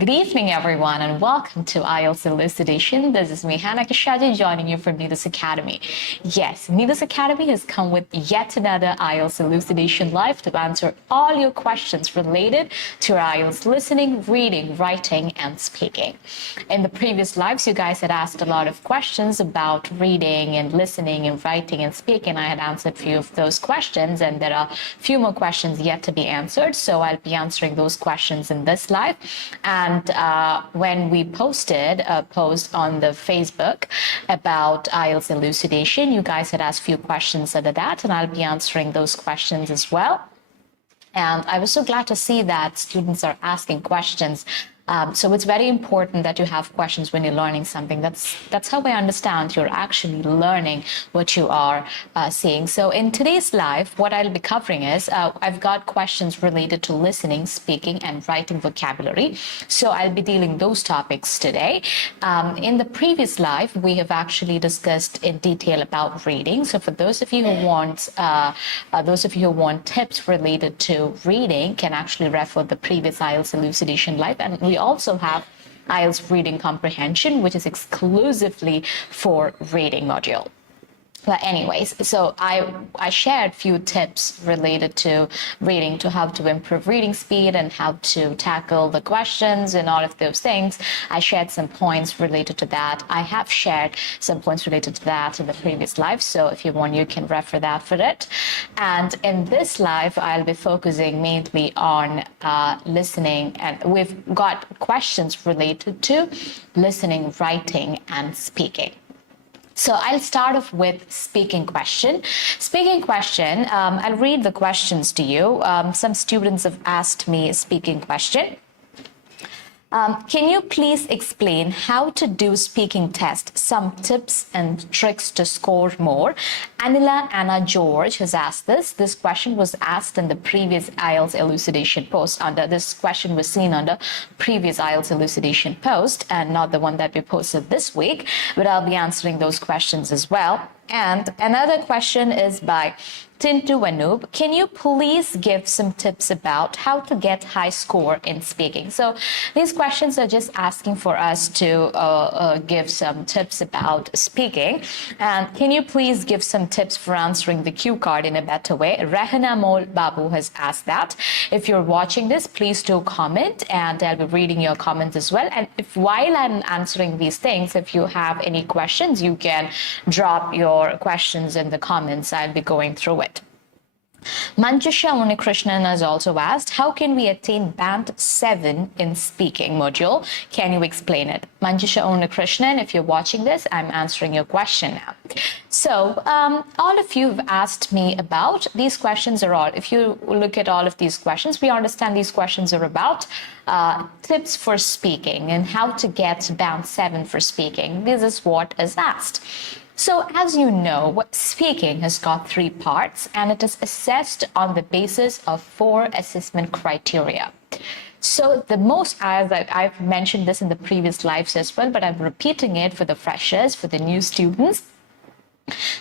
Good evening, everyone, and welcome to IELTS Elucidation. This is me, 𝗂𝗃𝗟𝗧𝗦, joining you from 𝗜𝗚𝗟 Academy. Yes, 𝗜𝗚𝗟 Academy has come with yet another IELTS Elucidation Live to answer all your questions related to your IELTS listening, reading, writing, and speaking. In the previous lives, you guys had asked a lot of questions about reading and listening and writing and speaking. I had answered a few of those questions, and there are a few more questions yet to be answered, so I'll be answering those questions in this live. And when we posted a post on the Facebook about IELTS elucidation, you guys had asked a few questions under that, and I'll be answering those questions as well. And I was so glad to see that students are asking questions. So it's very important that you have questions when you're learning something. That's how I understand you're actually learning what you are seeing. So in today's live, what I'll be covering is I've got questions related to listening, speaking, and writing vocabulary. So I'll be dealing those topics today. In the previous live, we have actually discussed in detail about reading. So for those of you who want tips related to reading, can actually refer the previous IELTS elucidation live. And we also have IELTS reading comprehension, which is exclusively for reading module. But anyways, so I shared few tips related to reading, to how to improve reading speed and how to tackle the questions and all of those things. I shared some points related to that. I have shared some points related to that in the previous live, so if you want, you can refer that for it. And in this live, I'll be focusing mainly on listening, and we've got questions related to listening, writing, and speaking. So I'll start off with speaking question. Speaking question, I'll read the questions to you. Some students have asked me a speaking question. Can you please explain how to do speaking test, some tips and tricks to score more? Anila Anna George has asked this. This question was asked in the previous IELTS elucidation post. This question was seen under previous IELTS elucidation post and not the one that we posted this week, but I'll be answering those questions as well. And another question is by Tintu Anoop. Can you please give some tips about how to get high score in speaking? So these questions are just asking for us to give some tips about speaking. And can you please give some tips for answering the cue card in a better way? Rehana Mol Babu has asked that. If you're watching this, please do comment, and I'll be reading your comments as well. And if while I'm answering these things, if you have any questions, you can drop your questions in the comments. I'll be going through it. Manjusha Unikrishnan has also asked, how can we attain band 7 in speaking module? Can you explain it? Manjusha Unikrishnan, if you're watching this, I'm answering your question now. So all of you have asked me about these questions are all, if you look at all of these questions, we understand these questions are about tips for speaking and how to get band 7 for speaking. This is what is asked. So as you know, speaking has got 3 parts, and it is assessed on the basis of 4 assessment criteria. So the most, as I've mentioned this in the previous lives as well, but I'm repeating it for the freshers, for the new students.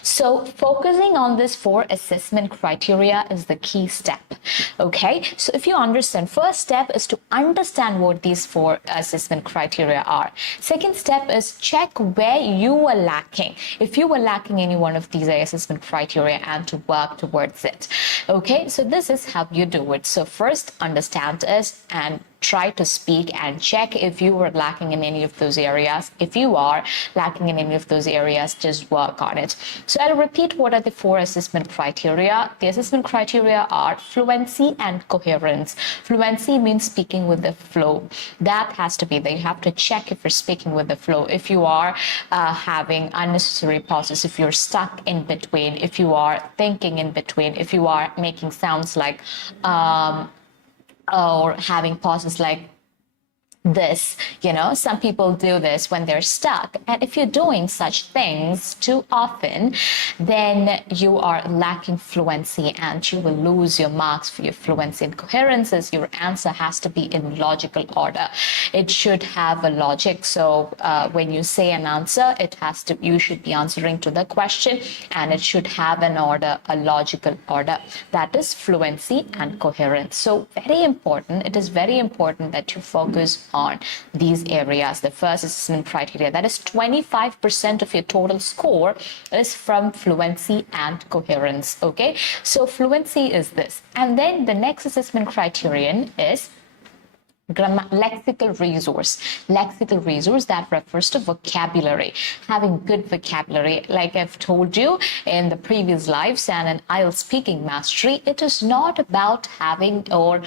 So focusing on this 4 assessment criteria is the key step. Okay, so if you understand, first step is to understand what these 4 assessment criteria are. Second step is check where you are lacking, if you were lacking any one of these assessment criteria, and to work towards it. Okay, so this is how you do it. So first, understand this and try to speak and check if you were lacking in any of those areas. If you are lacking in any of those areas, just work on it. So I'll repeat what are the 4 assessment criteria. The assessment criteria are fluency and coherence. Fluency means speaking with the flow. That has to be there. You have to check if you're speaking with the flow. If you are having unnecessary pauses, if you're stuck in between, if you are thinking in between, if you are making sounds like or having pauses like this, you know, some people do this when they're stuck. And if you're doing such things too often, then you are lacking fluency and you will lose your marks for your fluency and coherence, as your answer has to be in logical order. It should have a logic. So when you say an answer, it has to, you should be answering to the question, and it should have an order, a logical order. That is fluency and coherence. So very important. It is very important that you focus on these areas. The first assessment criteria, that is 25% of your total score, is from fluency and coherence. Okay, so fluency is this. And then the next assessment criterion is lexical resource. Lexical resource, that refers to vocabulary. Having good vocabulary, like I've told you in the previous lives and in IELTS speaking mastery, it is not about having or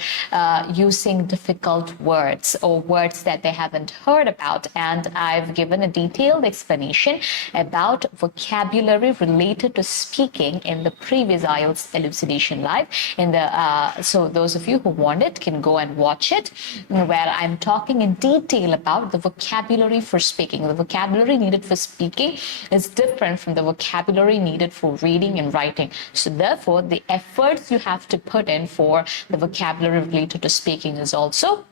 using difficult words or words that they haven't heard about. And I've given a detailed explanation about vocabulary related to speaking in the previous IELTS elucidation live. So those of you who want it can go and watch it, where I'm talking in detail about the vocabulary for speaking. The vocabulary needed for speaking is different from the vocabulary needed for reading and writing. So therefore, the efforts you have to put in for the vocabulary related to speaking is also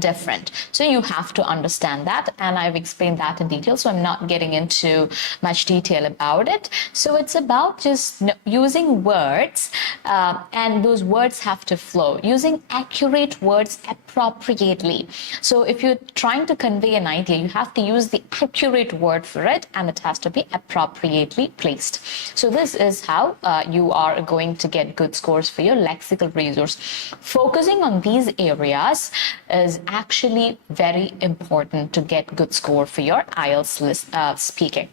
different. So you have to understand that, and I've explained that in detail, so I'm not getting into much detail about it. So it's about just using words, and those words have to flow, using accurate words appropriately. So if you're trying to convey an idea, you have to use the accurate word for it, and it has to be appropriately placed. So this is how you are going to get good scores for your lexical resource. Focusing on these areas is actually very important to get good score for your IELTS speaking.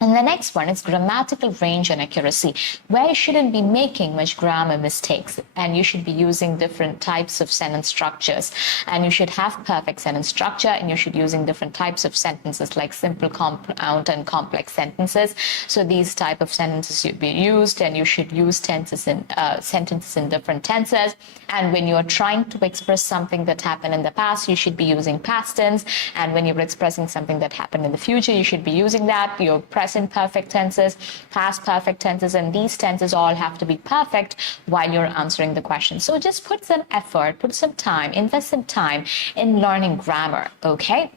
And the next one is grammatical range and accuracy, where you shouldn't be making much grammar mistakes, and you should be using different types of sentence structures, and you should have perfect sentence structure, and you should using different types of sentences like simple, compound, and complex sentences. So these type of sentences should be used, and you should use sentences in different tenses. And when you are trying to express something that happened in the past, you should be using past tense, and when you're expressing something that happened in the future, you should be using that. Your present perfect tenses, past perfect tenses, and these tenses all have to be perfect while you're answering the question. So just put some effort, put some time, invest some time in learning grammar, okay?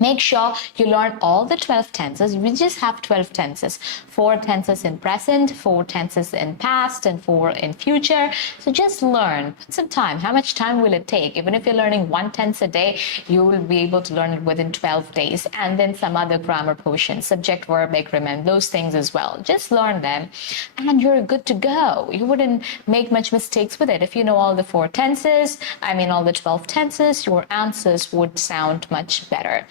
Make sure you learn all the 12 tenses. We just have 12 tenses, 4 tenses in present, 4 tenses in past, and 4 in future. So just learn, put some time. How much time will it take? Even if you're learning 1 tense a day, you will be able to learn it within 12 days. And then some other grammar portions, subject, verb, agreement, those things as well. Just learn them and you're good to go. You wouldn't make much mistakes with it. If you know all the 4 tenses, all the 12 tenses, your answers would sound much better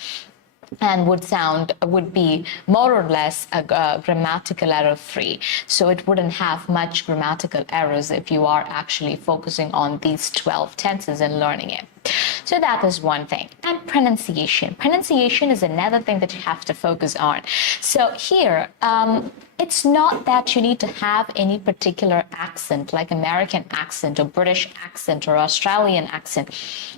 and would be more or less grammatical error free. So it wouldn't have much grammatical errors if you are actually focusing on these 12 tenses and learning it. So that is one thing. And pronunciation. Pronunciation is another thing that you have to focus on. So here, it's not that you need to have any particular accent, like American accent or British accent or Australian accent.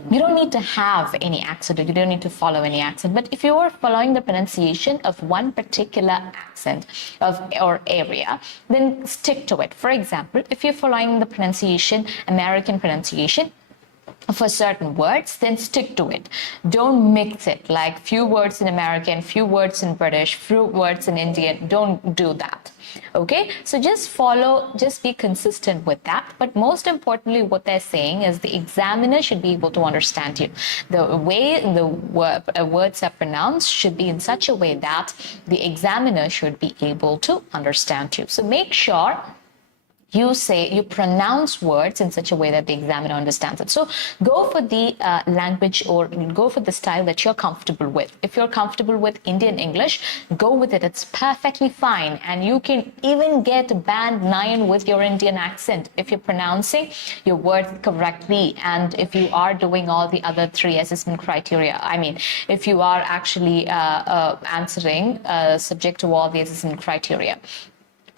You don't need to have any accent, or you don't need to follow any accent. But if you are following the pronunciation of one particular accent or area, then stick to it. For example, if you're following the pronunciation, American pronunciation, for certain words, then stick to it. Don't mix it, like few words in American, few words in British, few words in Indian. Don't do that. Okay, so just follow, just be consistent with that. But most importantly, what they're saying is the examiner should be able to understand you. The way the words are pronounced should be in such a way that the examiner should be able to understand you. So make sure you pronounce words in such a way that the examiner understands it. So go for the language, or go for the style that you're comfortable with. If you're comfortable with Indian English, go with it. It's perfectly fine. And you can even get band 9 with your Indian accent if you're pronouncing your words correctly, and if you are doing all the other 3 assessment criteria. If you are actually answering subject to all the assessment criteria.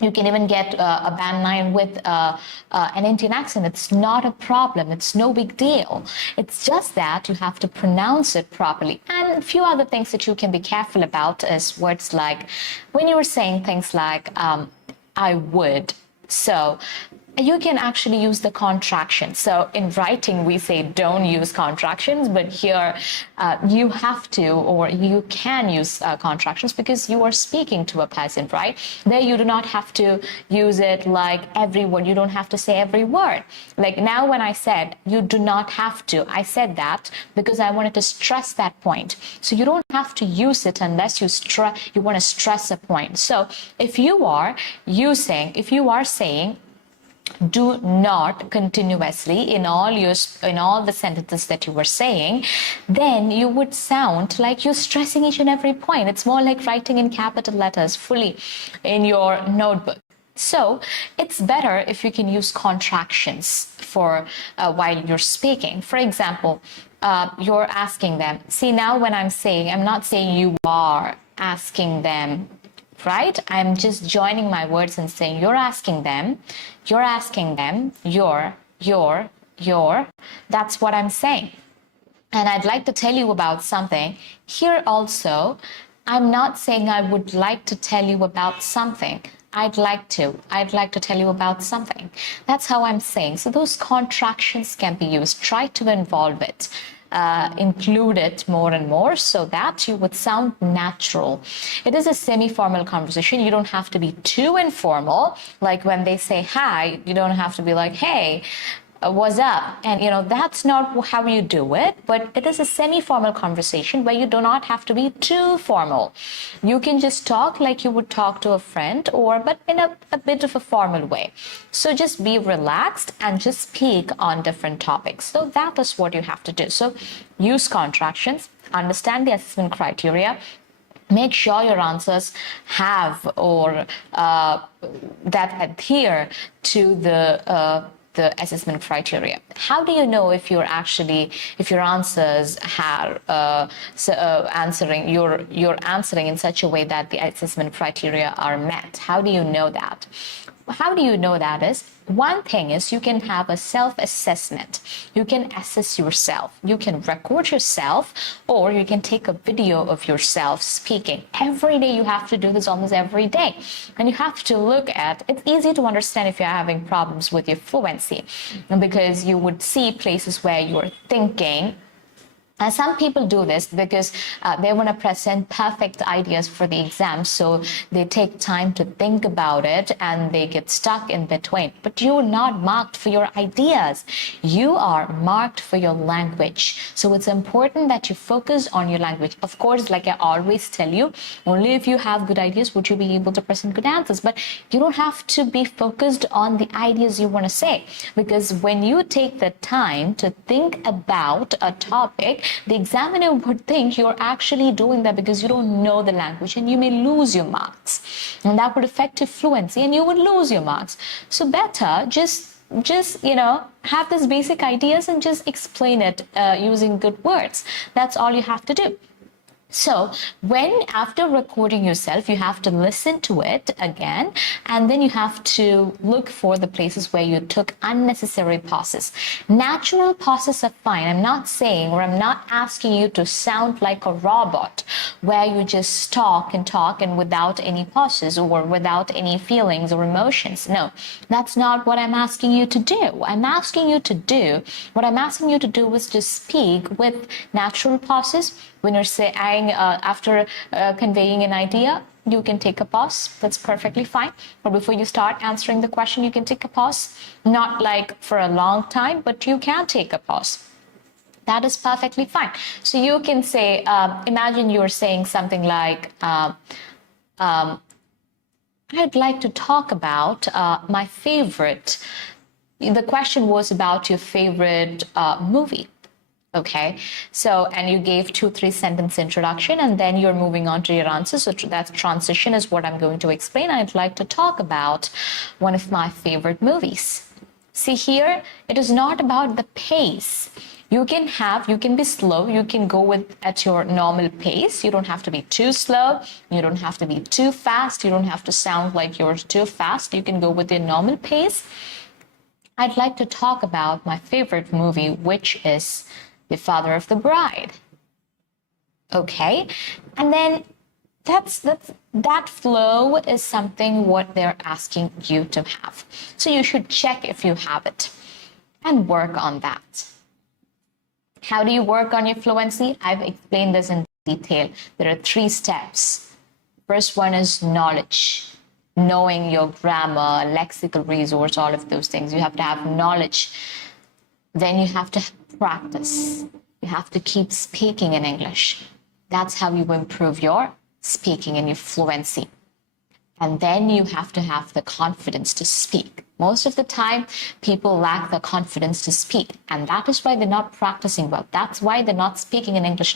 You can even get a band 9 with an Indian accent. It's not a problem. It's no big deal. It's just that you have to pronounce it properly. And a few other things that you can be careful about is words like, when you were saying things like, I would. So you can actually use the contractions. So in writing, we say don't use contractions, but here you have to, or you can use contractions because you are speaking to a person, right? There you do not have to use it like every word. You don't have to say every word. Like now when I said you do not have to, I said that because I wanted to stress that point. So you don't have to use it unless you want to stress a point. So if you are saying do not continuously in all the sentences that you were saying, then you would sound like you're stressing each and every point. It's more like writing in capital letters fully in your notebook. So it's better if you can use contractions for while you're speaking. For example, you're asking them. See, now when I'm not saying you are asking them, right? I'm just joining my words and saying you're asking them, you're. That's what I'm saying. And I'd like to tell you about something. Here also, I'm not saying I would like to tell you about something. I'd like to tell you about something. That's how I'm saying. So those contractions can be used. Try to involve it. Include it more and more so that you would sound natural. It is a semi-formal conversation. You don't have to be too informal. Like when they say hi, you don't have to be like, hey, what's up? And that's not how you do it, but it is a semi-formal conversation where you do not have to be too formal. You can just talk like you would talk to a friend, but in a bit of a formal way. So just be relaxed and just speak on different topics. So that is what you have to do. So use contractions, understand the assessment criteria, make sure your answers have or that adhere to the assessment criteria. How do you know if you're your answers are you're answering in such a way that the assessment criteria are met? How do you know that? How do you know that is? One thing is you can have a self-assessment. You can assess yourself. You can record yourself, or you can take a video of yourself speaking. Every day you have to do this, almost every day. And you have to look at, it's easy to understand if you're having problems with your fluency, because you would see places where you're thinking. And some people do this because they want to present perfect ideas for the exam, so they take time to think about it and they get stuck in between. But you're not marked for your ideas. You are marked for your language. So it's important that you focus on your language. Of course, like I always tell you, only if you have good ideas would you be able to present good answers. But you don't have to be focused on the ideas you want to say, because when you take the time to think about a topic, the examiner would think you're actually doing that because you don't know the language, and you may lose your marks, and that would affect your fluency and you would lose your marks. So better just have these basic ideas and just explain it using good words. That's all you have to do. So after recording yourself, you have to listen to it again, and then you have to look for the places where you took unnecessary pauses. Natural pauses are fine. I'm not saying, or I'm not asking you to sound like a robot where you just talk and without any pauses or without any feelings or emotions. No, that's not what I'm asking you to do. What I'm asking you to do is just speak with natural pauses. When you're saying, after conveying an idea, you can take a pause. That's perfectly fine. Or before you start answering the question, you can take a pause. Not like for a long time, but you can take a pause. That is perfectly fine. So you can say, imagine you're saying something like, I'd like to talk about my favorite. The question was about your favorite movie. Okay, so, and you gave 2-3 sentence introduction, and then you're moving on to your answer. So that transition is what I'm going to explain. I'd like to talk about one of my favorite movies. See here, it is not about the pace. You can be slow, you can go at your normal pace. You don't have to be too slow, you don't have to be too fast, you don't have to sound like you're too fast. You can go with your normal pace. I'd like to talk about my favorite movie, which is The Father of the Bride. Okay, and then that flow is something what they're asking you to have. So you should check if you have it and work on that. How do you work on your fluency? I've explained this in detail. There are 3 steps. First one is knowledge. Knowing your grammar, lexical resource, all of those things. You have to have knowledge. Then you have to practice. You have to keep speaking in English. That's how you improve your speaking and your fluency. And then you have to have the confidence to speak. Most of the time, people lack the confidence to speak, and that is why they're not practicing well. That's why they're not speaking in English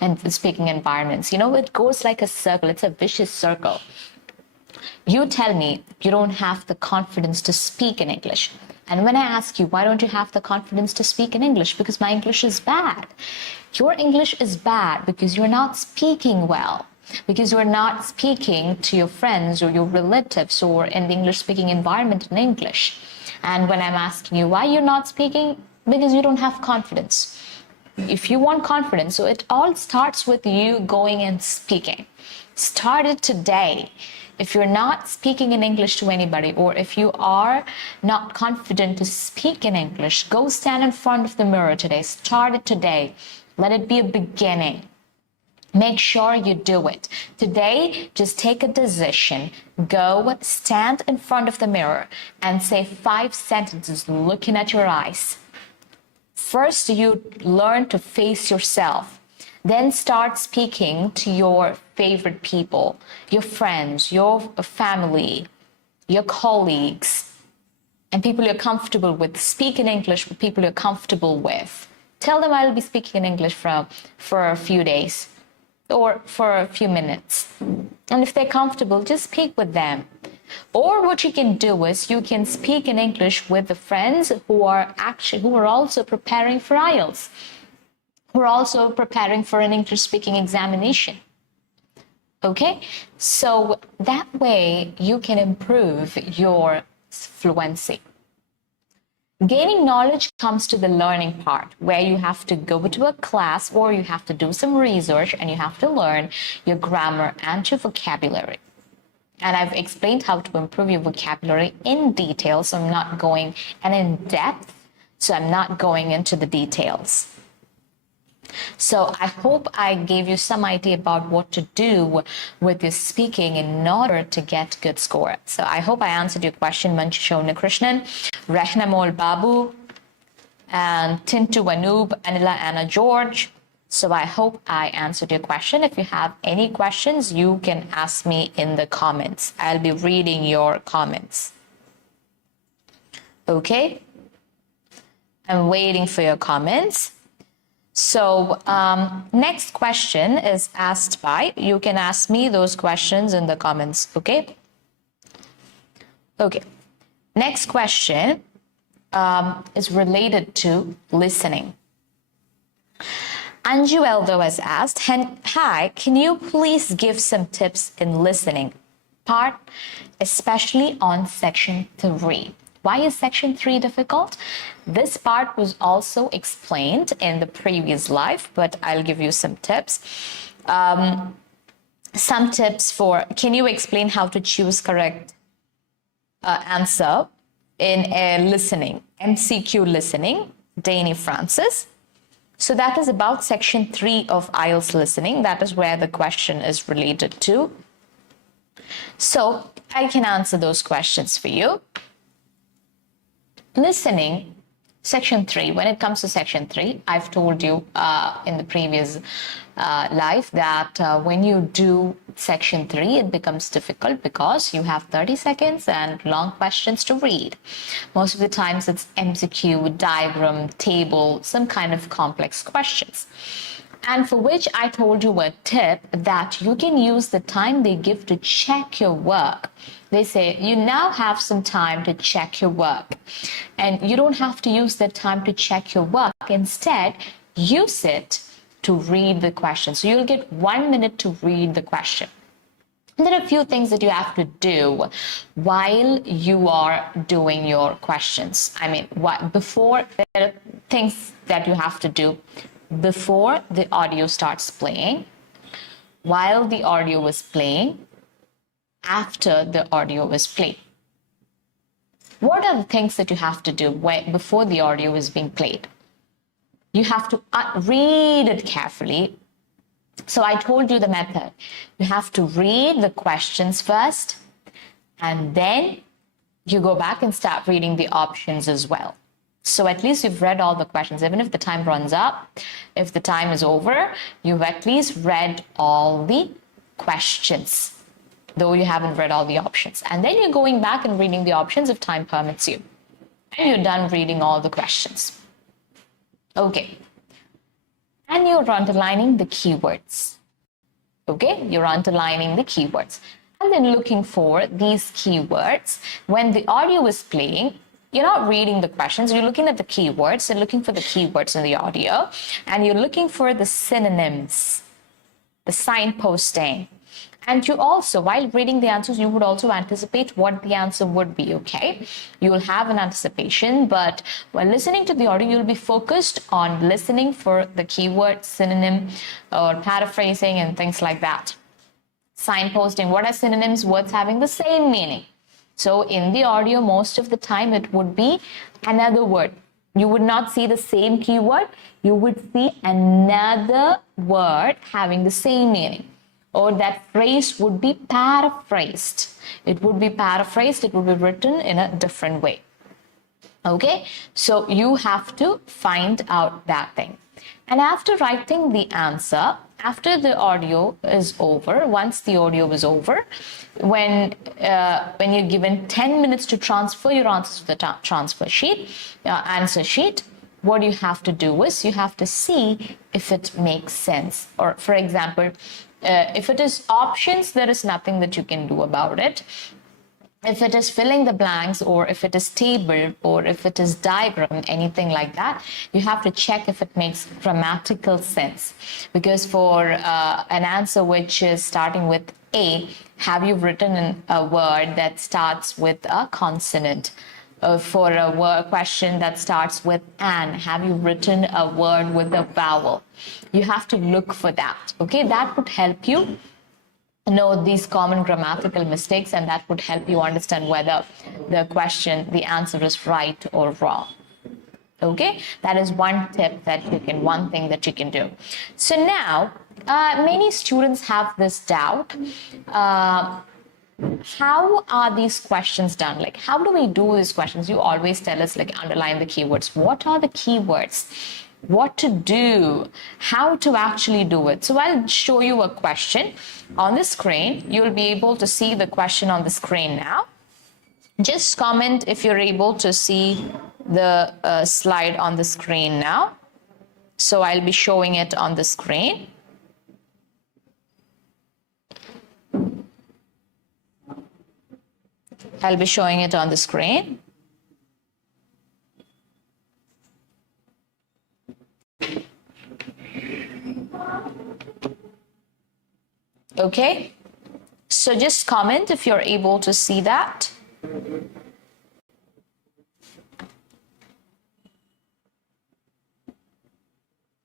and speaking environments. You know, it goes like a circle. It's a vicious circle. You tell me you don't have the confidence to speak in English. And when I ask you, why don't you have the confidence to speak in English? Because my English is bad. Your English is bad because you're not speaking well. Because you're not speaking to your friends or your relatives or in the English-speaking environment in English. And when I'm asking you why you're not speaking, because you don't have confidence. If you want confidence, so it all starts with you going and speaking. Start it today. If you're not speaking in English to anybody, or if you are not confident to speak in English, go stand in front of the mirror today. Start it today. Let it be a beginning. Make sure you do it. Today, just take a decision. Go stand in front of the mirror and say 5 sentences looking at your eyes. First, you learn to face yourself. Then start speaking to your favorite people, your friends, your family, your colleagues, and people you're comfortable with. Speak in English with people you're comfortable with. Tell them I'll be speaking in English for a few days or for a few minutes. And if they're comfortable, just speak with them. Or what you can do is you can speak in English with the friends who are also preparing for IELTS, who are also preparing for an English-speaking examination. Okay? So that way you can improve your fluency. Gaining knowledge comes to the learning part, where you have to go to a class or you have to do some research and you have to learn your grammar and your vocabulary. And I've explained how to improve your vocabulary in detail, so I'm not going and in depth, so I'm not going into the details. So I hope I gave you some idea about what to do with your speaking in order to get good score. So I hope I answered your question, Manchu Krishnan, Rehnamol Babu, and Tintu Anub, Anila Anna George. So I hope I answered your question. If you have any questions, you can ask me in the comments. I'll be reading your comments. Okay? I'm waiting for your comments. So next question is asked by, you can ask me those questions in the comments, okay? Okay, next question is related to listening. Anju Eldo has asked, hi, can you please give some tips in listening part, especially on section 3? Why is section 3 difficult? This part was also explained in the previous live, but I'll give you some tips. Some tips for, can you explain how to choose correct answer in listening, MCQ listening, Danny Francis. So that is about section 3 of IELTS listening. That is where the question is related to. So I can answer those questions for you. Listening, section 3, when it comes to section 3, I've told you in the previous live that when you do section 3, it becomes difficult because you have 30 seconds and long questions to read. Most of the times it's MCQ, diagram, table, some kind of complex questions. And for which I told you a tip that you can use the time they give to check your work. They say, you now have some time to check your work. And you don't have to use that time to check your work. Instead, use it to read the question. So you'll get 1 minute to read the question. And there are a few things that you have to do while you are doing your questions. I mean, before, there are things that you have to do before the audio starts playing, while the audio is playing, after the audio is played. What are the things that you have to do before the audio is being played? You have to read it carefully. So I told you the method. You have to read the questions first, and then you go back and start reading the options as well. So at least you've read all the questions. Even if the time runs up, if the time is over, you've at least read all the questions, though you haven't read all the options. And then you're going back and reading the options if time permits you. And you're done reading all the questions. Okay. And you're underlining the keywords. Okay, you're underlining the keywords. And then looking for these keywords. When the audio is playing, you're not reading the questions, you're looking at the keywords, and looking for the keywords in the audio, and you're looking for the synonyms, the signposting. And you also, while reading the answers, you would also anticipate what the answer would be, okay? You will have an anticipation, but while listening to the audio, you'll be focused on listening for the keyword, synonym, or paraphrasing, and things like that. Signposting, what are synonyms? Words having the same meaning. So in the audio, most of the time, it would be another word. You would not see the same keyword. You would see another word having the same meaning. Or that phrase would be paraphrased. It would be paraphrased. It would be written in a different way. Okay? So you have to find out that thing. And after writing the answer, after the audio is over, once the audio is over, when you're given 10 minutes to transfer your answers to the answer sheet, what you have to do is you have to see if it makes sense. Or for example, if it is options, there is nothing that you can do about it. If it is filling the blanks, or if it is table, or if it is diagram, anything like that, you have to check if it makes grammatical sense. Because for an answer which is starting with A, have you written in a word that starts with a consonant? For a question that starts with an, have you written a word with a vowel? You have to look for that, okay? That would help you know these common grammatical mistakes, and that would help you understand whether the answer is right or wrong. Okay, that is one thing that you can do. So now, many students have this doubt. How are these questions done? Like, how do we do these questions? You always tell us, like, underline the keywords. What are the keywords? What to do? How to actually do it? So I'll show you a question on the screen. You'll be able to see the question on the screen now. Just comment if you're able to see the slide on the screen now. So I'll be showing it on the screen. I'll be showing it on the screen. Okay, so just comment if you're able to see that.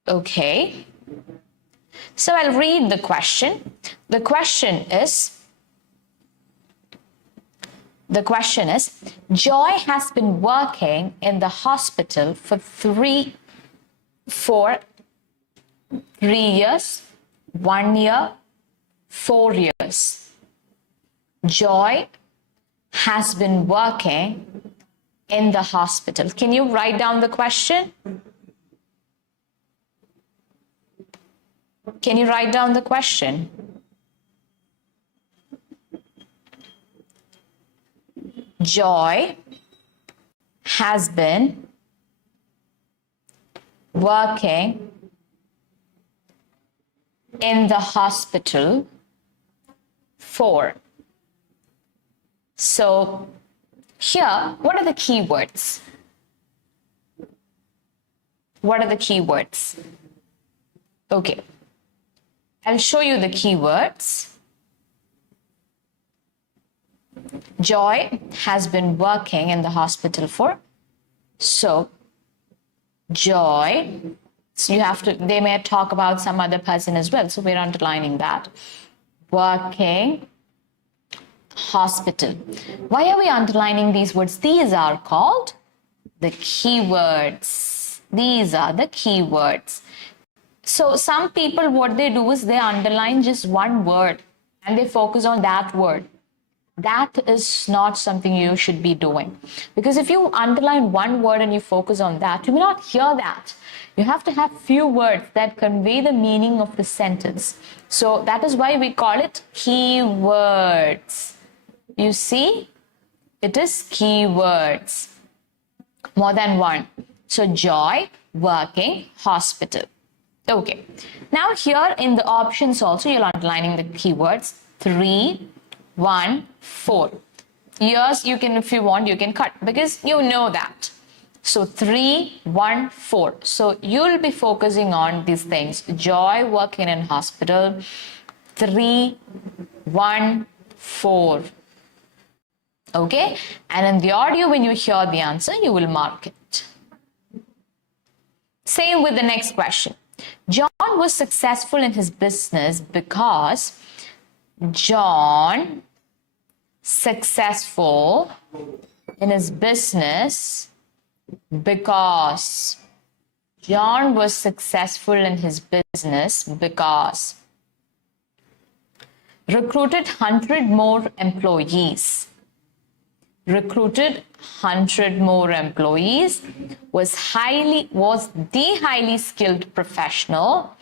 Okay, so I'll read the question. The question is, Joy has been working in the hospital for 3 years, 1 year, 4 years. Joy has been working in the hospital. Can you write down the question? Can you write down the question? Joy has been working in the hospital for. So here, what are the keywords? What are the keywords? Okay, I'll show you the keywords. Joy has been working in the hospital for. So Joy, so you have to, they may talk about some other person as well, so we're underlining that. Working hospital. Why are we underlining these words? These are called the keywords. These are the keywords. So some people, what they do is they underline just one word and they focus on that word. That is not something you should be doing, because if you underline one word and you focus on that, you may not hear that. You have to have few words that convey the meaning of the sentence. So that is why we call it keywords. You see, it is keywords. More than one. So joy, working, hospital. Okay. Now here in the options also, you're underlining the keywords 3, 1, 4. Years you can, if you want, you can cut because you know that. So 3, 1, 4. So you'll be focusing on these things. Joy, working in hospital. 3, 1, 4. Okay? And in the audio, when you hear the answer, you will mark it. Same with the next question. John was successful in his business because John successful in his business because John was successful in his business because recruited 100 more employees. Recruited 100 more employees, was the highly skilled professional,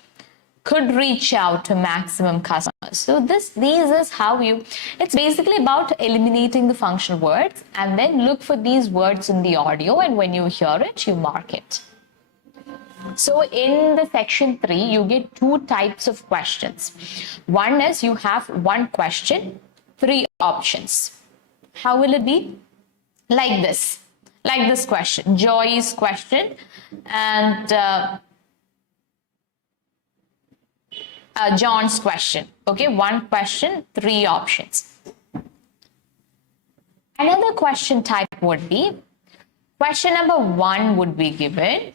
could reach out to maximum customers. So these is how it's basically about eliminating the functional words and then look for these words in the audio, and when you hear it, you mark it. So in the section 3, you get 2 types of questions. One is you have 1 question, 3 options. How will it be? Like this question, Joy's question, and John's question. Okay, 1 question, 3 options. Another question type would be, question number 1 would be given,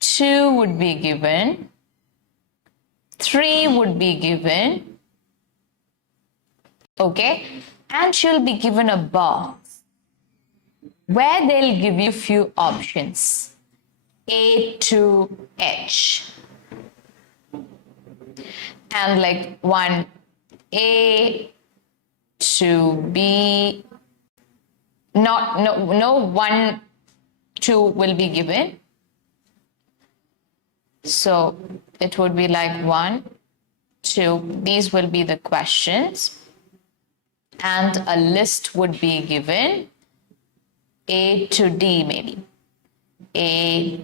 2 would be given, 3 would be given, okay, and you'll be given a box where they'll give you few options, A to H. And like 1 A to B, no 1, 2 will be given. So it would be like 1, 2, these will be the questions, and a list would be given, A to D maybe, A,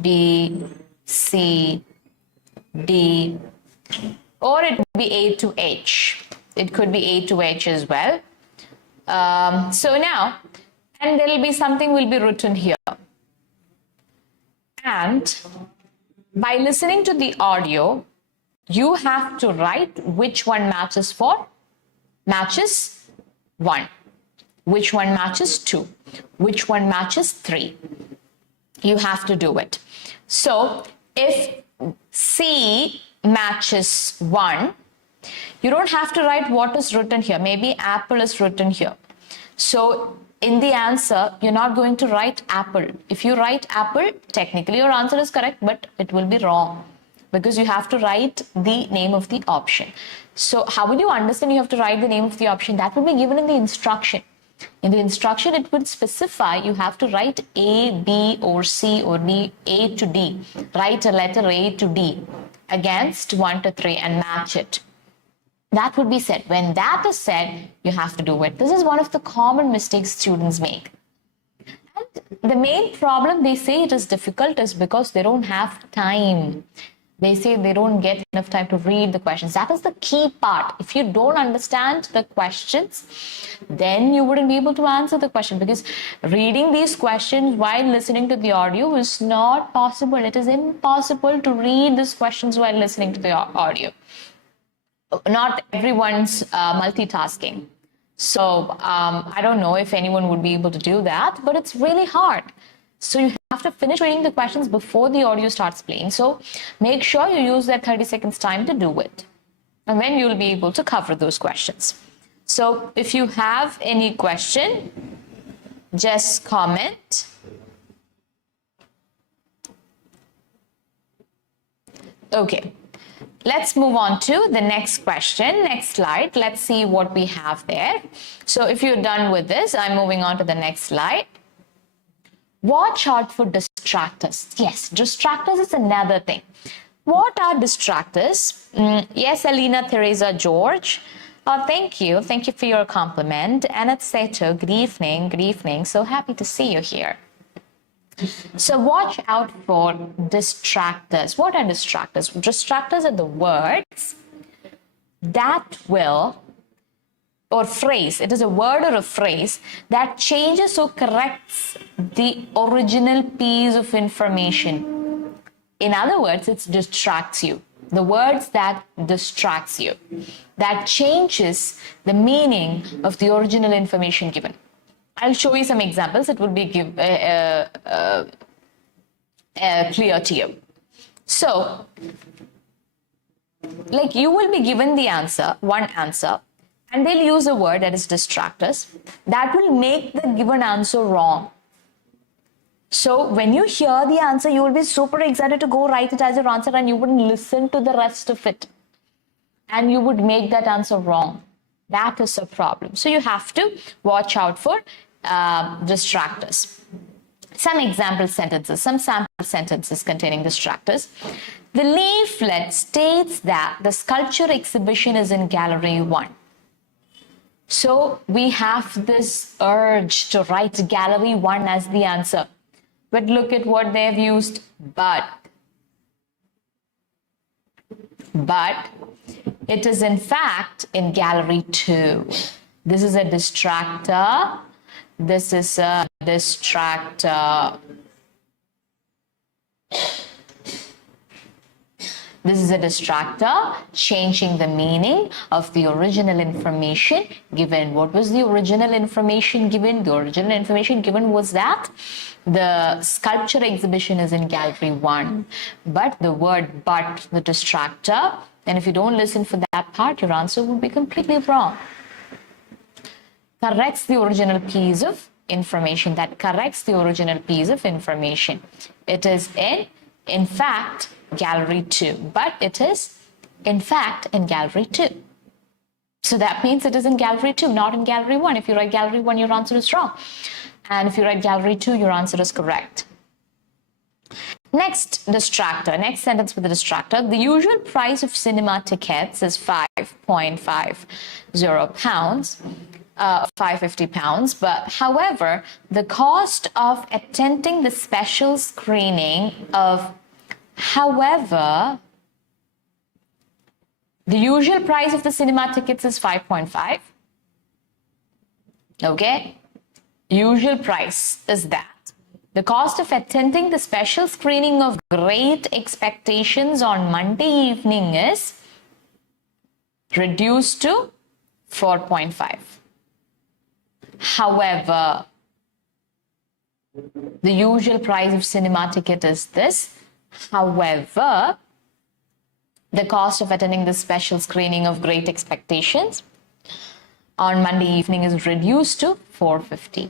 B, C, D, or it would be A to H. It could be A to H as well. So now, and there will be something will be written here. And by listening to the audio, you have to write which one matches 4, matches 1, which one matches 2, which one matches 3. You have to do it. So if C matches 1, you don't have to write what is written here. Maybe apple is written here. So in the answer, you're not going to write apple. If you write apple, technically your answer is correct, but it will be wrong because you have to write the name of the option. So how will you understand you have to write the name of the option? That will be given in the instruction. In the instruction, it would specify you have to write A, B, or C, or D, A to D. Write a letter A to D against 1 to 3 and match it. That would be said. When that is said, you have to do it. This is one of the common mistakes students make. And the main problem they say it is difficult is because they don't have time. They say they don't get enough time to read the questions. That is the key part. If you don't understand the questions, then you wouldn't be able to answer the question, because reading these questions while listening to the audio is not possible. It is impossible to read these questions while listening to the audio. Not everyone's multitasking. So I don't know if anyone would be able to do that, but it's really hard. So you have to finish reading the questions before the audio starts playing. So make sure you use that 30 seconds time to do it. And then you'll be able to cover those questions. So if you have any question, just comment. Okay, let's move on to the next question. Next slide. Let's see what we have there. So if you're done with this, I'm moving on to the next slide. Watch out for distractors. Yes, distractors is another thing. What are distractors? Yes, Alina, Teresa, George. Thank you. Thank you for your compliment. And it's Seto. Good evening. Good evening. So happy to see you here. So watch out for distractors. What are distractors? Distractors are the words that will, or phrase, it is a word or a phrase that changes or corrects the original piece of information. In other words, it distracts you. The words that distracts you, that changes the meaning of the original information given. I'll show you some examples. It will be clear to you. So, like you will be given the answer, one answer, and they'll use a word that is distractors that will make the given answer wrong. So when you hear the answer, you will be super excited to go write it as your answer, and you wouldn't listen to the rest of it. And you would make that answer wrong. That is a problem. So you have to watch out for distractors. Some example sentences, some sample sentences containing distractors. The leaflet states that the sculpture exhibition is in Gallery 1. So we have this urge to write Gallery 1 as the answer. But look at what they've used, but. But it is in fact in Gallery 2. This is a distractor. This is a distractor. This is a distractor, changing the meaning of the original information given. What was the original information given? The original information given was that the sculpture exhibition is in Gallery 1. But the word but, the distractor, and if you don't listen for that part, your answer will be completely wrong. Corrects the original piece of information. That corrects the original piece of information. It is in fact, Gallery 2, but it is in fact in Gallery 2. So that means it is in Gallery 2, not in Gallery 1. If you write Gallery 1, your answer is wrong. And if you write Gallery 2, your answer is correct. Next distractor, next sentence with the distractor. The usual price of cinema tickets is £5.50, 550 pounds, but however, the cost of attending the special screening of the usual price of the cinema tickets is 5.5. Okay, usual price is that. The cost of attending the special screening of Great Expectations on Monday evening is reduced to 4.5. However, the usual price of cinema ticket is this. However, the cost of attending the special screening of Great Expectations on Monday evening is reduced to 450.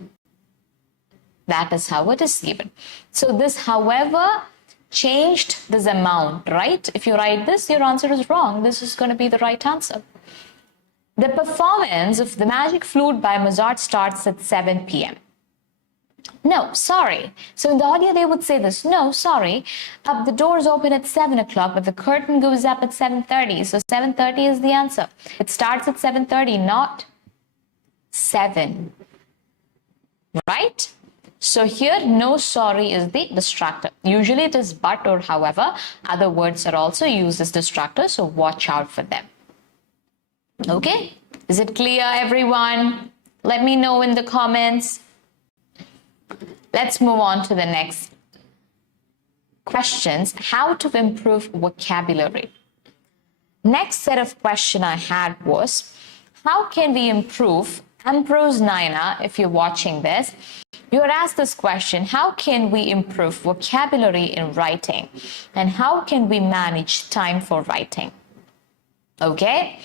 That is how it is given. So this, however, changed this amount, right? If you write this, your answer is wrong. This is going to be the right answer. The performance of The Magic Flute by Mozart starts at 7 p.m. No, sorry. So in the audio, they would say this. No, sorry. The doors open at 7 o'clock, but the curtain goes up at 7:30. So 7:30 is the answer. It starts at 7:30, not 7. Right? So here, no, sorry is the distractor. Usually it is but or however. Other words are also used as distractors, so watch out for them. Okay? Is it clear, everyone? Let me know in the comments. Let's move on to the next questions. How to improve vocabulary. Next set of question I had was, how can we improve? Ambrose Naina, if you're watching this, you were asked this question, how can we improve vocabulary in writing? And how can we manage time for writing? Okay?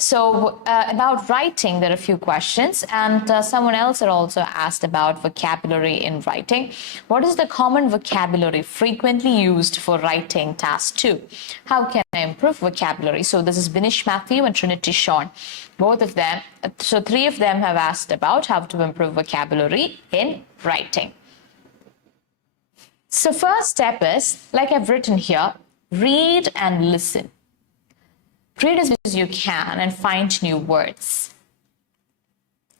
So about writing, there are a few questions, and someone else had also asked about vocabulary in writing. What is the common vocabulary frequently used for writing task 2? How can I improve vocabulary? So this is Binish Matthew and Trinity Sean. Both of them, so 3 of them have asked about how to improve vocabulary in writing. So first step is, like I've written here, read and listen. Read as much as you can and find new words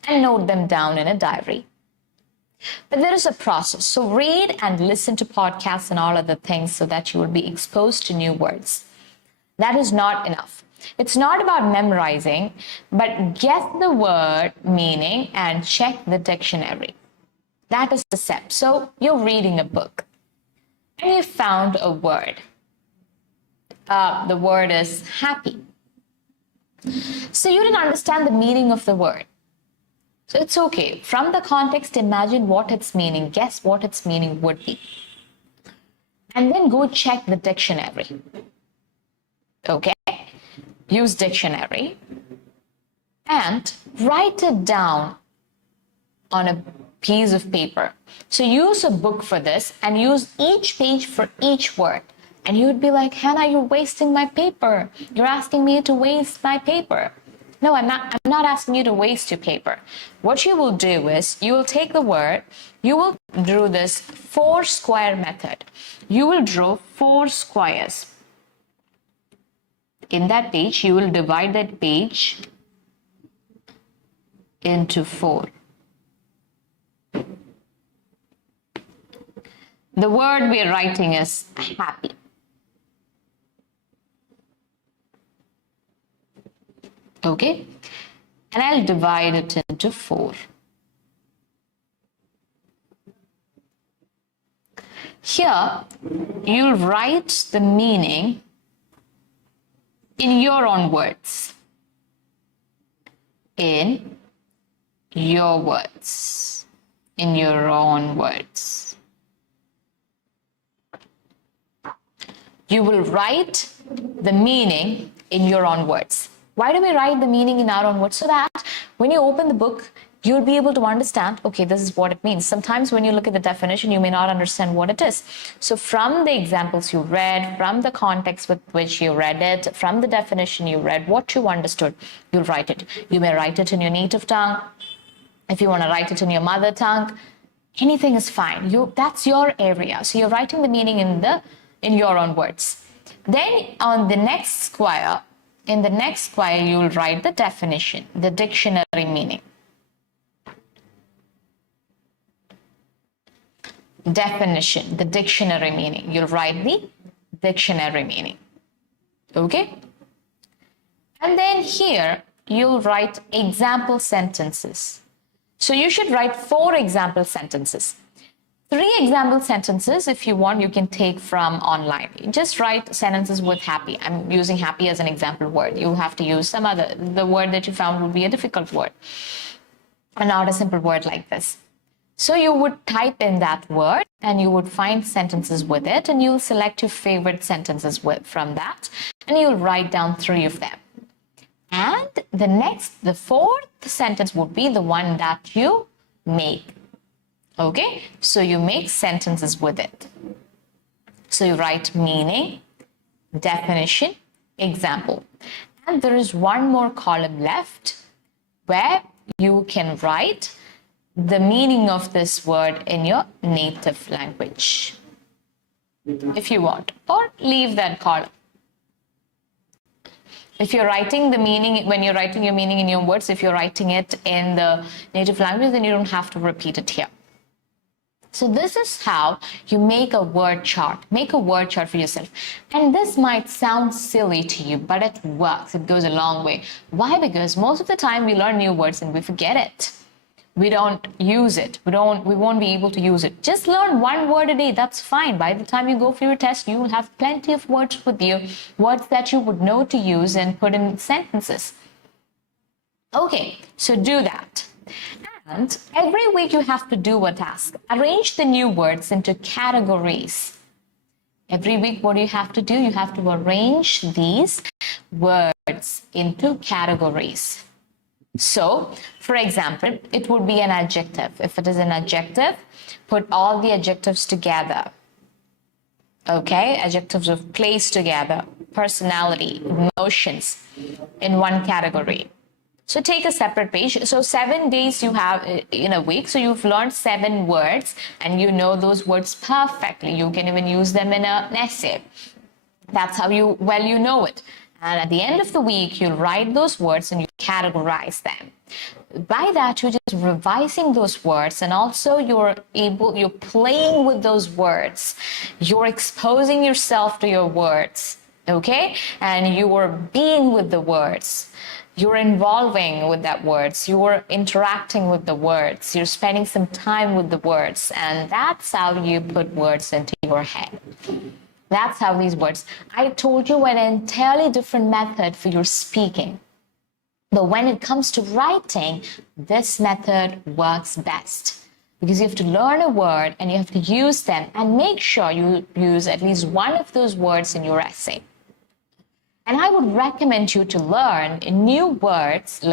and note them down in a diary. But there is a process. So read and listen to podcasts and all other things so that you will be exposed to new words. That is not enough. It's not about memorizing, but guess the word meaning and check the dictionary. That is the step. So you're reading a book and you found a word. The word is happy. So you didn't understand the meaning of the word. So it's okay. From the context, imagine what its meaning, guess what its meaning would be. And then go check the dictionary. Okay? Use dictionary and write it down on a piece of paper. So use a book for this and use each page for each word. And you would be like, Hannah, you're wasting my paper. You're asking me to waste my paper. No, I'm not asking you to waste your paper. What you will do is you will take the word, you will draw this 4 square method. You will draw 4 squares. In that page, you will divide that page into 4. The word we are writing is happy. Okay, and I'll divide it into 4. Here, you'll write the meaning in your own words. In your words. In your own words. You will write the meaning in your own words. Why do we write the meaning in our own words? So that when you open the book, you'll be able to understand, okay, this is what it means. Sometimes when you look at the definition, you may not understand what it is. So from the examples you read, from the context with which you read it, from the definition you read, what you understood, you'll write it. You may write it in your native tongue. If you want to write it in your mother tongue, anything is fine. That's your area. So you're writing the meaning in your own words. Then on the next square, in the next square, you'll write the definition, the dictionary meaning. Definition, the dictionary meaning. You'll write the dictionary meaning. Okay? And then here, you'll write example sentences. So you should write 4 example sentences. 3 example sentences, if you want, you can take from online. Just write sentences with happy. I'm using happy as an example word. You have to use some other. The word that you found would be a difficult word, and not a simple word like this. So you would type in that word, and you would find sentences with it, and you'll select your favorite sentences from that, and you'll write down 3 of them. And the 4th sentence would be the one that you make. Okay, so you make sentences with it. So you write meaning, definition, example. And there is one more column left where you can write the meaning of this word in your native language, if you want, or leave that column. If you're writing the meaning, when you're writing your meaning in your words, if you're writing it in the native language, then you don't have to repeat it here. So this is how you make a word chart. Make a word chart for yourself. And this might sound silly to you, but it works. It goes a long way. Why? Because most of the time we learn new words and we forget it. We don't use it. We won't be able to use it. Just learn 1 word a day. That's fine. By the time you go for your test, you will have plenty of words with you, words that you would know to use and put in sentences. Okay, so do that. And every week you have to do a task. Arrange the new words into categories. Every week, what do you have to do? You have to arrange these words into categories. So, for example, it would be an adjective. If it is an adjective, put all the adjectives together. Okay, adjectives of place together, personality, emotions in one category. So take a separate page. So 7 days you have in a week. So you've learned 7 words and you know those words perfectly. You can even use them in an essay. That's how well you know it. And at the end of the week, you'll write those words and you categorize them. By that, you're just revising those words, and also you're playing with those words. You're exposing yourself to your words, okay? And you are being with the words. You're involving with that words. You're interacting with the words. You're spending some time with the words. And that's how you put words into your head. That's how these words. I told you an entirely different method for your speaking. But when it comes to writing, this method works best because you have to learn a word and you have to use them, and make sure you use at least one of those words in your essay. And I would recommend you to learn new words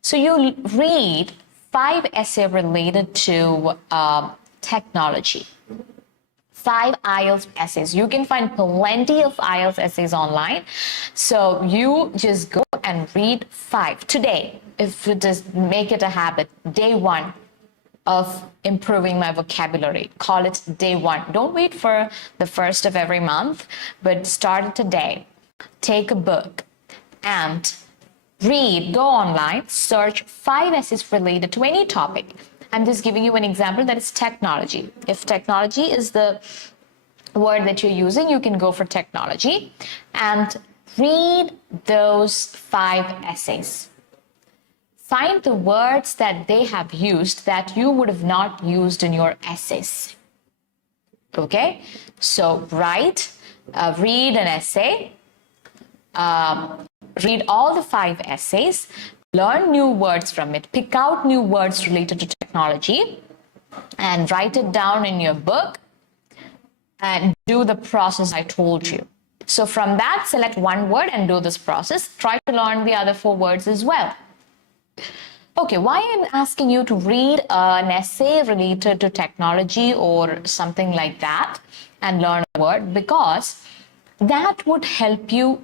so you'll read 5 essays related to technology. 5 IELTS essays. You can find plenty of IELTS essays online. So you just go and read 5 today. If you just make it a habit, day 1 of improving my vocabulary. Call it day 1. Don't wait for the first of every month, but start it today. Take a book and read, go online, search 5 essays related to any topic. I'm just giving you an example that is technology. If technology is the word that you're using, you can go for technology and read those 5 essays. Find the words that they have used that you would have not used in your essays. Okay? So read an essay, read all the 5 essays, learn new words from it, pick out new words related to technology, and write it down in your book and do the process I told you. So from that, select one word and do this process. Try to learn the other 4 words as well. Okay, why I'm asking you to read an essay related to technology or something like that and learn a word? Because that would help you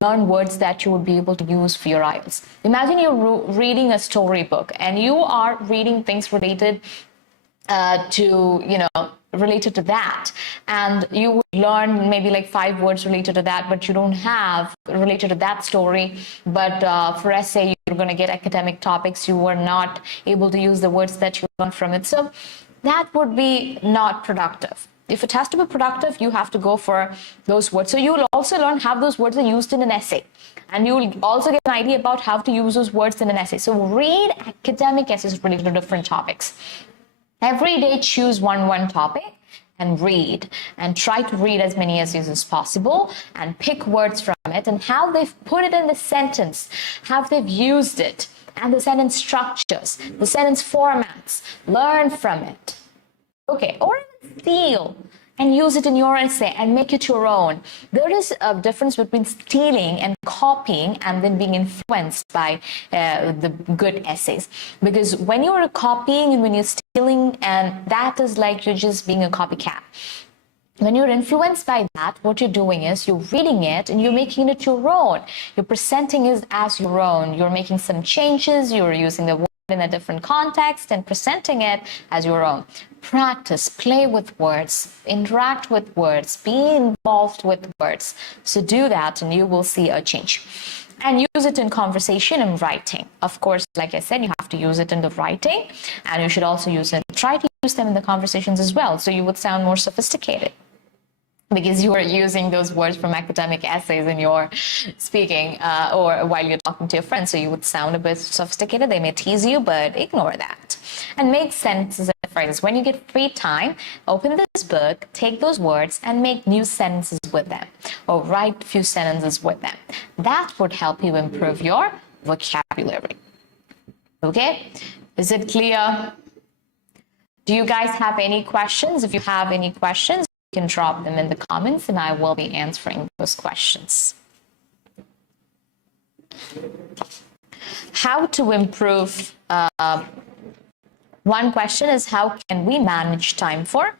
learn words that you would be able to use for your IELTS. Imagine you're reading a storybook and you are reading things related related to that, and you would learn maybe like 5 words related to that, but you don't have related to that story. But for essay, you're going to get academic topics. You are not able to use the words that you learn from it. So that would be not productive. If it has to be productive, you have to go for those words. So you'll also learn how those words are used in an essay. And you'll also get an idea about how to use those words in an essay. So read academic essays related to different topics. Every day, choose one topic and read. And try to read as many essays as possible and pick words from it and how they've put it in the sentence, how they've used it, and the sentence structures, the sentence formats. Learn from it. Okay, or even steal and use it in your essay and make it your own. There is a difference between stealing and copying and then being influenced by the good essays. Because when you're copying and when you're stealing, and that is like you're just being a copycat. When you're influenced by that, what you're doing is you're reading it and you're making it your own. You're presenting it as your own. You're making some changes. You're using the word in a different context and presenting it as your own. Practice, play with words, interact with words, be involved with words. So do that and you will see a change. And use it in conversation and writing. Of course, like I said, you have to use it in the writing, and you should also try to use them in the conversations as well, so you would sound more sophisticated. Because you are using those words from academic essays in your speaking or while you're talking to your friends. So you would sound a bit sophisticated. They may tease you, but ignore that. And make sentences and phrases. When you get free time, open this book, take those words and make new sentences with them. Or write a few sentences with them. That would help you improve your vocabulary. Okay? Is it clear? Do you guys have any questions? If you have any questions, you can drop them in the comments and I will be answering those questions. How to improve, one question is how can we manage time for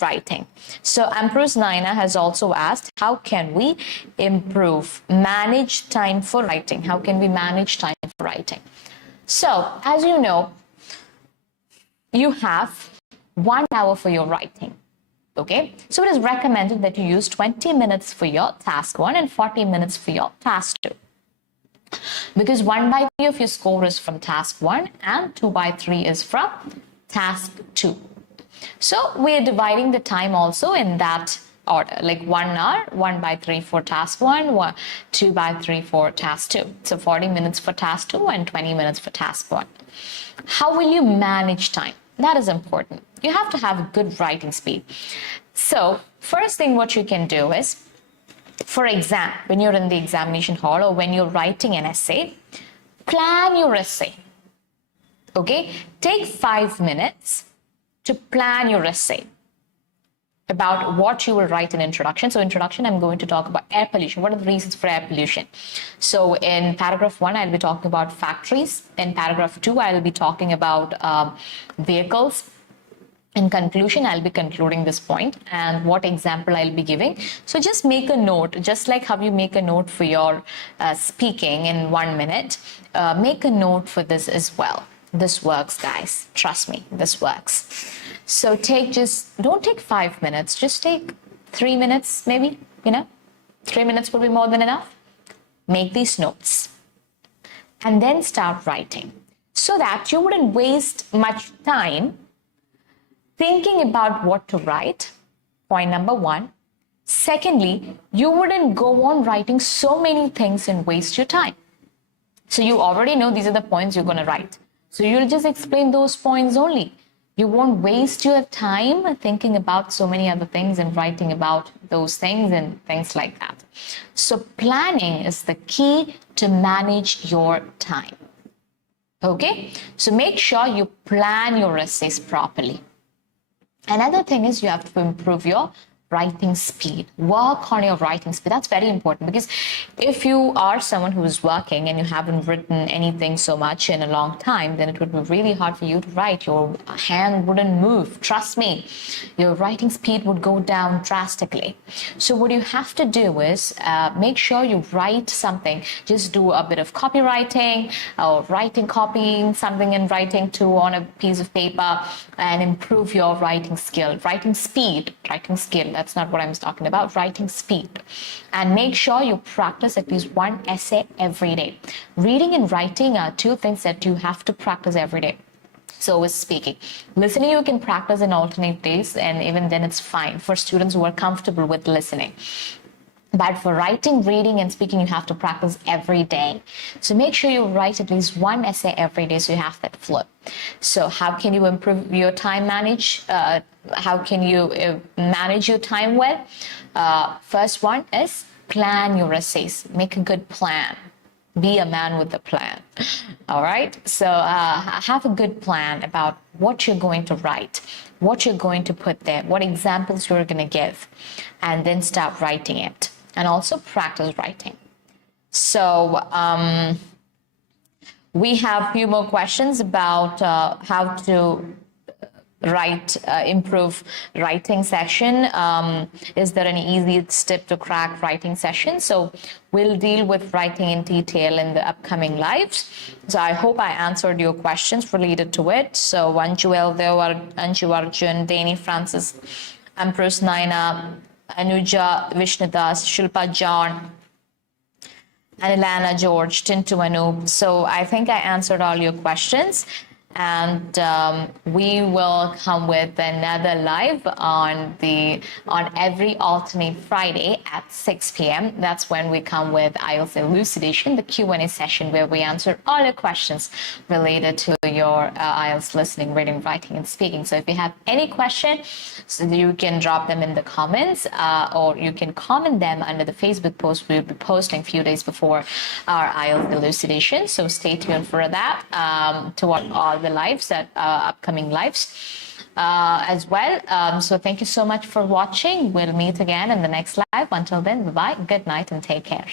writing? So 𝗵𝗡𝗟𝗧𝗏 has also asked, how can we manage time for writing? How can we manage time for writing? So as you know, you have 1 hour for your writing. Okay, so it is recommended that you use 20 minutes for your task 1 and 40 minutes for your task 2. Because 1/3 of your score is from task 1 and 2/3 is from task 2. So we are dividing the time also in that order, like 1 hour, 1/3 for task 1, 2/3 for task 2. So 40 minutes for task 2 and 20 minutes for task 1. How will you manage time? That is important. You have to have good writing speed. So first thing what you can do is, for exam, when you're in the examination hall or when you're writing an essay, plan your essay. Okay, take 5 minutes to plan your essay about what you will write in introduction. So introduction, I'm going to talk about air pollution. What are the reasons for air pollution? So in paragraph 1, I'll be talking about factories. In paragraph 2, I'll be talking about vehicles. In conclusion, I'll be concluding this point and what example I'll be giving. So just make a note, just like how you make a note for your speaking in 1 minute, make a note for this as well. This works, guys. Trust me, this works. So don't take 5 minutes, just take 3 minutes maybe, 3 minutes will be more than enough. Make these notes and then start writing so that you wouldn't waste much time thinking about what to write, point number 1. Secondly, you wouldn't go on writing so many things and waste your time. So you already know these are the points you're going to write. So you'll just explain those points only. You won't waste your time thinking about so many other things and writing about those things and things like that. So planning is the key to manage your time. Okay? So make sure you plan your essays properly. Another thing is you have to improve your writing speed. Work on your writing speed. That's very important, because if you are someone who is working and you haven't written anything so much in a long time, then it would be really hard for you to write. Your hand wouldn't move. Trust me, your writing speed would go down drastically. So what you have to do is make sure you write something. Just do a bit of copywriting or copying something in writing too on a piece of paper and improve your writing skill. Writing skill. That's not what I'm talking about. Writing speed. And make sure you practice at least 1 essay every day. Reading and writing are 2 things that you have to practice every day. So is speaking. Listening you can practice in alternate days, and even then it's fine for students who are comfortable with listening. But for writing, reading, and speaking, you have to practice every day. So make sure you write at least 1 essay every day so you have that flow. So how can you improve your time how can you manage your time well? First one is plan your essays. Make a good plan. Be a man with a plan. All right? So have a good plan about what you're going to write, what you're going to put there, what examples you're going to give, and then start writing it. And also practice writing. So we have a few more questions about how to improve writing session. Is there an easy tip to crack writing session? So we'll deal with writing in detail in the upcoming lives. So I hope I answered your questions related to it. So 𝗓𝗓𝗃𝗓𝗃, Anshu Arjun, Dani Francis, 𝗵𝗡𝗟𝗧𝗏, Anuja Vishnudas, Shilpa John, and Ilana George, Tintu Anoop. So I think I answered all your questions. And we will come with another live on every alternate Friday at 6 p.m. That's when we come with IELTS elucidation, the Q&A session where we answer all your questions related to your IELTS listening, reading, writing, and speaking. So if you have any question, so you can drop them in the comments or you can comment them under the Facebook post we'll be posting a few days before our IELTS elucidation. So stay tuned for that to watch all the lives, upcoming lives as well. So thank you so much for watching. We'll meet again in the next live. Until then, bye-bye, good night, and take care.